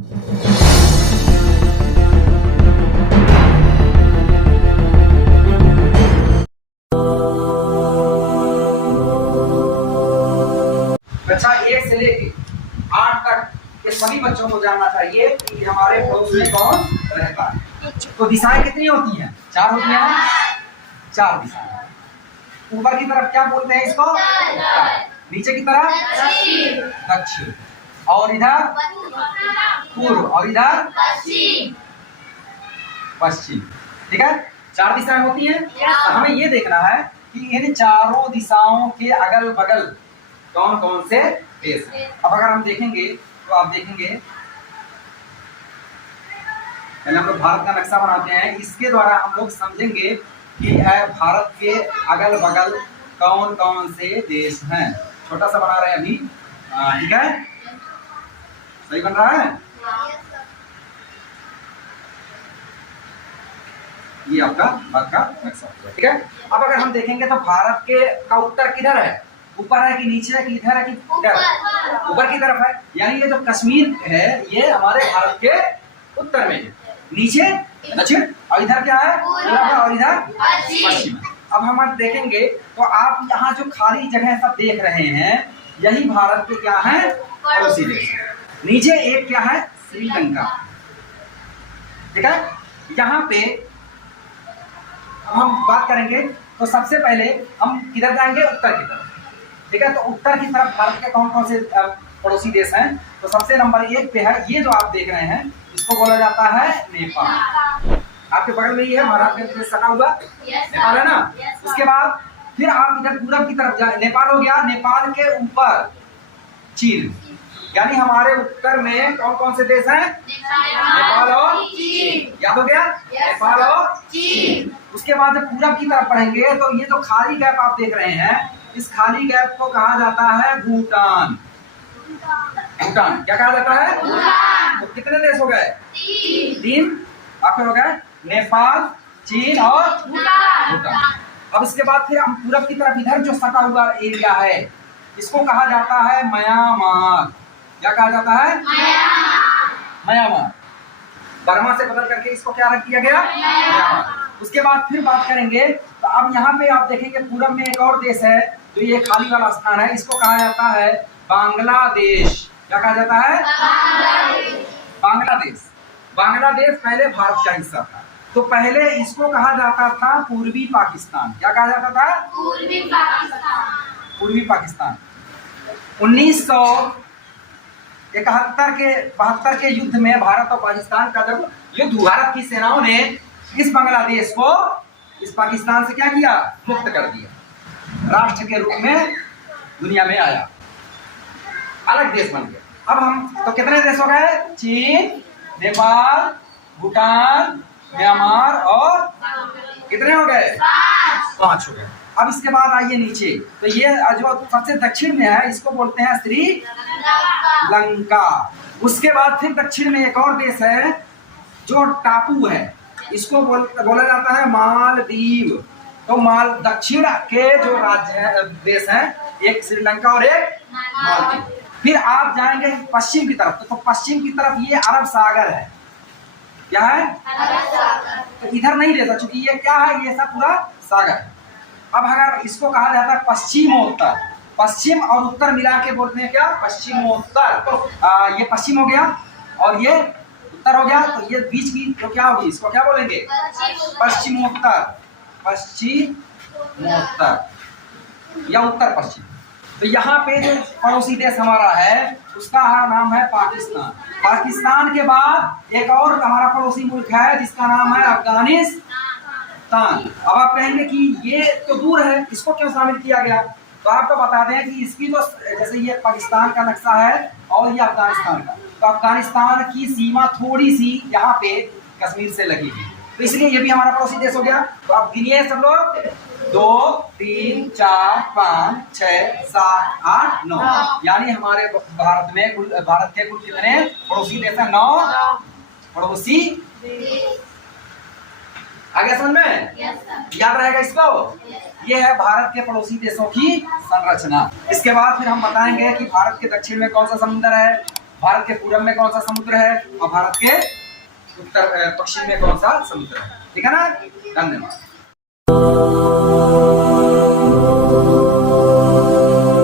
कक्षा 1 से लेके 8 तक के सभी बच्चों को जानना चाहिए कि हमारे पड़ोस में कौन रहता है। तो दिशाएं कितनी होती हैं? 4 होती हैं। 4 दिशाएं। ऊपर की तरफ क्या बोलते हैं इसको? नीचे की तरफ दक्षिण, और इधर पूर्व, और इधर पश्चिम। ठीक है, 4 दिशाएं होती हैं। तो हमें ये देखना है कि इन चारों दिशाओं के अगल बगल कौन कौन से देश हैं। अब अगर हम देखेंगे तो आप देखेंगे, पहले हम लोग भारत का नक्शा बनाते हैं। इसके द्वारा हम लोग समझेंगे कि भारत के अगल बगल कौन कौन से देश हैं। छोटा सा बना रहे हैं अभी, ठीक है, सही बन रहा है। ये आपका भारत का नक्शा, ठीक है। अब अगर हम देखेंगे तो भारत के का उत्तर किधर है? ऊपर है कि नीचे है कि इधर है कि इधर? ऊपर की तरफ है। यानी ये जो कश्मीर है ये हमारे भारत के उत्तर में है, नीचे दक्षिण, और इधर क्या है? और इधर पश्चिम। अब हम देखेंगे तो आप यहाँ जो खाली जगह सब देख रहे हैं, यही भारत के क्या है? पड़ोसी देश। नीचे एक क्या है? श्रीलंका। ठीक है, यहाँ पे हम बात करेंगे तो सबसे पहले हम किधर जाएंगे? उत्तर की तरफ। ठीक है, तो उत्तर की तरफ भारत के कौन कौन से पड़ोसी देश हैं? तो सबसे नंबर 1 पे है, ये जो आप देख रहे हैं इसको बोला जाता है नेपाल। आपके बगल में ही है, महाराष्ट्र में सटा हुआ नेपाल है ना। उसके बाद फिर आप इधर पूरब की तरफ जाए, नेपाल हो गया। नेपाल के ऊपर चीन, यानी हमारे उत्तर में कौन कौन से देश हैं? नेपाल और चीन। याद हो गया? नेपाल और चीन। उसके बाद जब पूरब की तरफ बढ़ेंगे तो ये जो खाली गैप आप देख रहे हैं, इस खाली गैप को कहा जाता है भूटान। भूटान क्या कहा जाता है? भूटान। तो कितने देश हो गए? 3 आपके हो गए, नेपाल, चीन और भूटान। अब इसके बाद फिर हम पूरब की तरफ इधर जो सटा हुआ एरिया है इसको कहा जाता है म्यांमार। क्या कहा जाता है? म्यांमार। बर्मा से बदल करके इसको क्या रख दिया गया? म्यांमार। उसके बाद फिर बात करेंगे तो अब यहाँ पे आप देखेंगे पूरब में एक और देश है जो ये खाली वाला स्थान है, इसको कहा जाता है बांग्लादेश। क्या कहा जाता है? बांग्लादेश। बांग्लादेश पहले भारत का हिस्सा था, तो पहले इसको कहा जाता था पूर्वी पाकिस्तान। क्या कहा जाता था? पूर्वी पाकिस्तान। पूर्वी पाकिस्तान। 1972 के युद्ध में भारत और पाकिस्तान का जब युद्ध, भारत की सेनाओं ने इस बांग्लादेश को इस पाकिस्तान से क्या किया? मुक्त कर दिया। राष्ट्र के रूप में दुनिया में आया, अलग देश बन गया। अब हम तो कितने देश हो गए? चीन, नेपाल, भूटान, म्यांमार और कितने हो गए? 5 हो गए। अब इसके बाद आइए नीचे, तो ये जो सबसे दक्षिण में है इसको बोलते हैं श्रीलंका। उसके बाद फिर दक्षिण में एक और देश है जो टापू है, इसको बोला जाता है मालदीव। तो दक्षिण के जो राज्य है, देश हैं, एक श्रीलंका और एक मालदीव। फिर आप जाएंगे पश्चिम की तरफ, तो पश्चिम की तरफ ये अरब सागर है। क्या है? अरब सागर। तो इधर नहीं रहता क्योंकि ये क्या है? ये सब पूरा सागर है। अब अगर इसको कहा जाता है पश्चिमोत्तर, पश्चिम और उत्तर मिला के बोलते हैं क्या? पश्चिमोत्तर। तो ये पश्चिम हो गया और ये उत्तर हो गया, तो ये बीच की तो क्या होगी? इसको क्या बोलेंगे? पश्चिमोत्तर। पश्चिमोत्तर या उत्तर पश्चिम। तो यहाँ पे जो पड़ोसी देश हमारा है उसका नाम है पाकिस्तान। पाकिस्तान के बाद एक और हमारा पड़ोसी मुल्क है जिसका नाम है अफगानिस्तान। अब आप कहेंगे कि ये तो दूर है, इसको क्यों शामिल किया गया? तो आपको बता दें कि इसकी जो, जैसे ये पाकिस्तान का नक्शा है और ये अफगानिस्तान का, तो अफगानिस्तान की सीमा थोड़ी सी यहाँ पे कश्मीर से लगी हुई, तो इसलिए ये भी हमारा पड़ोसी देश हो गया। तो आप गिनिए सब लोग, 2 3 4 5 6 7 8 9, यानी हमारे भारत के कुल कितने पड़ोसी देश हैं? 9 पड़ोसी। आगे समझ में? याद रहेगा इसको? ये है भारत के पड़ोसी देशों की संरचना। इसके बाद फिर हम बताएंगे कि भारत के दक्षिण में कौन सा समुद्र है, भारत के पूरब में कौन सा समुद्र है और भारत के उत्तर पश्चिम में कौन सा समुद्र है। ठीक है ना, धन्यवाद।